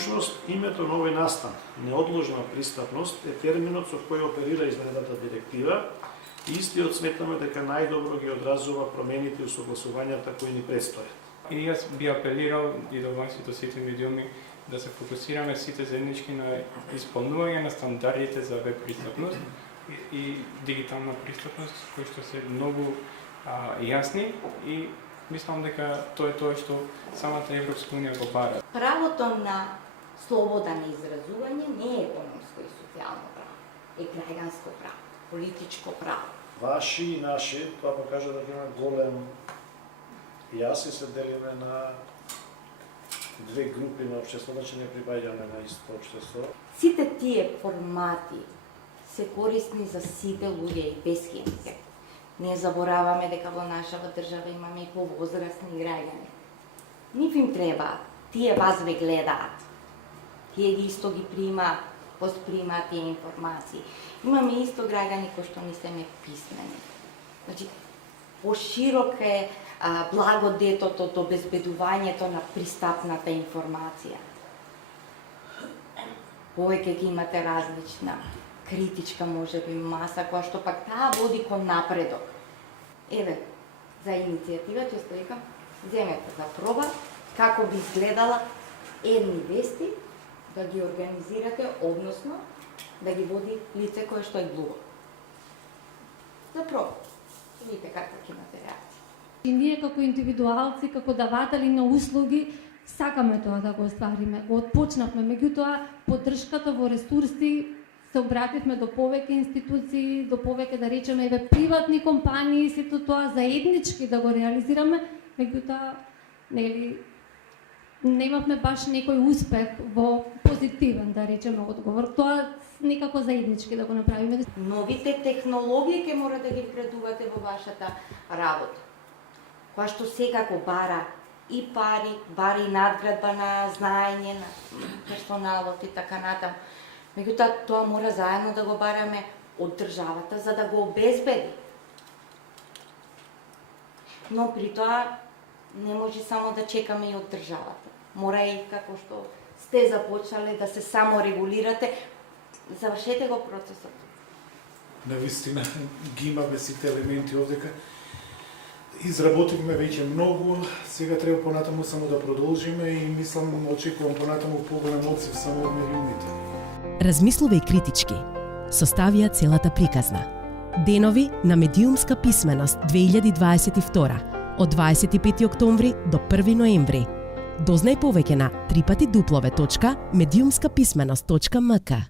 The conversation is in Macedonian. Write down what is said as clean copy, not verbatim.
всушност, името на овој настан, неодложна пристапност, е терминот со кој оперира изменетата директива и истиот сметаме дека најдобро ги одразува промените и усогласувањата кои ни предстојат. И јас би апелирал и до вас и до сите медиуми да се фокусираме сите заеднички на исполнување на стандардите за веб пристапност и дигитална пристапност, кои што се многу јасни и мислам дека тоа е тоа што самата Европска унија го бара. Правото на слобода на изразување не е економско и социјално право, е граѓанско право, политичко право. Ваши и наши, тоа покажа дека има голем јас и се делиме на две групи на општество, значи не припаѓаме на исто општество. Сите тие формати се корисни за сите луѓе и без хендикеп. Не забораваме дека во нашава држава имаме и повозрастни граѓани. Нив им треба, тие вас ве гледаат. Тие ги исто ги примаат, воспримаат тие информации. Имаме исто граѓани кои што не сме писмени. Значи, поширок е благодетот од обезбедувањето на пристапната информација. Повеќе ги имате различна критичка можеби маса, која што пак таа води кон напредок. Еве, за иницијатива ќе стоикам, земете за проба како би изгледала едни вести да ги организирате, односно да ги води лице кое што е глуво. За проба. Видите каква ќе имате реакција. И ние како индивидуалци, како даватели на услуги, сакаме тоа да го оствариме. Го отпочнавме, меѓутоа поддршката во ресурси се обративме до повеќе институции, до повеќе, да речеме, еве приватни компании, сето тоа заеднички да го реализираме, меѓутоа нели немавме баш некој успех во позитивен, да речеме, одговор. Тоа некако заеднички да го направиме. Новите технологии ќе мора да ги вградувате во вашата работа, која што секако бара и пари, бара и надградба на знаење, на персоналот и така натаму. Меѓутоа, тоа мора заедно да го бараме од државата за да го обезбеди. Но при тоа не може само да чекаме и од државата. Мора и како што сте започнале да се саморегулирате, завршете го процесот. Навистина ги имаме сите елементи овдека. Изработивме веќе многу, сега треба понатаму само да продолжиме и мислам, очекувам понатаму поголем одсев само од медиумите. Размислувај критички. Составија целата приказна. Денови на медиумска писменост 2022 од 25 октомври до 1 ноември. Дознај повеќе на www.mediumskapисmenost.mk.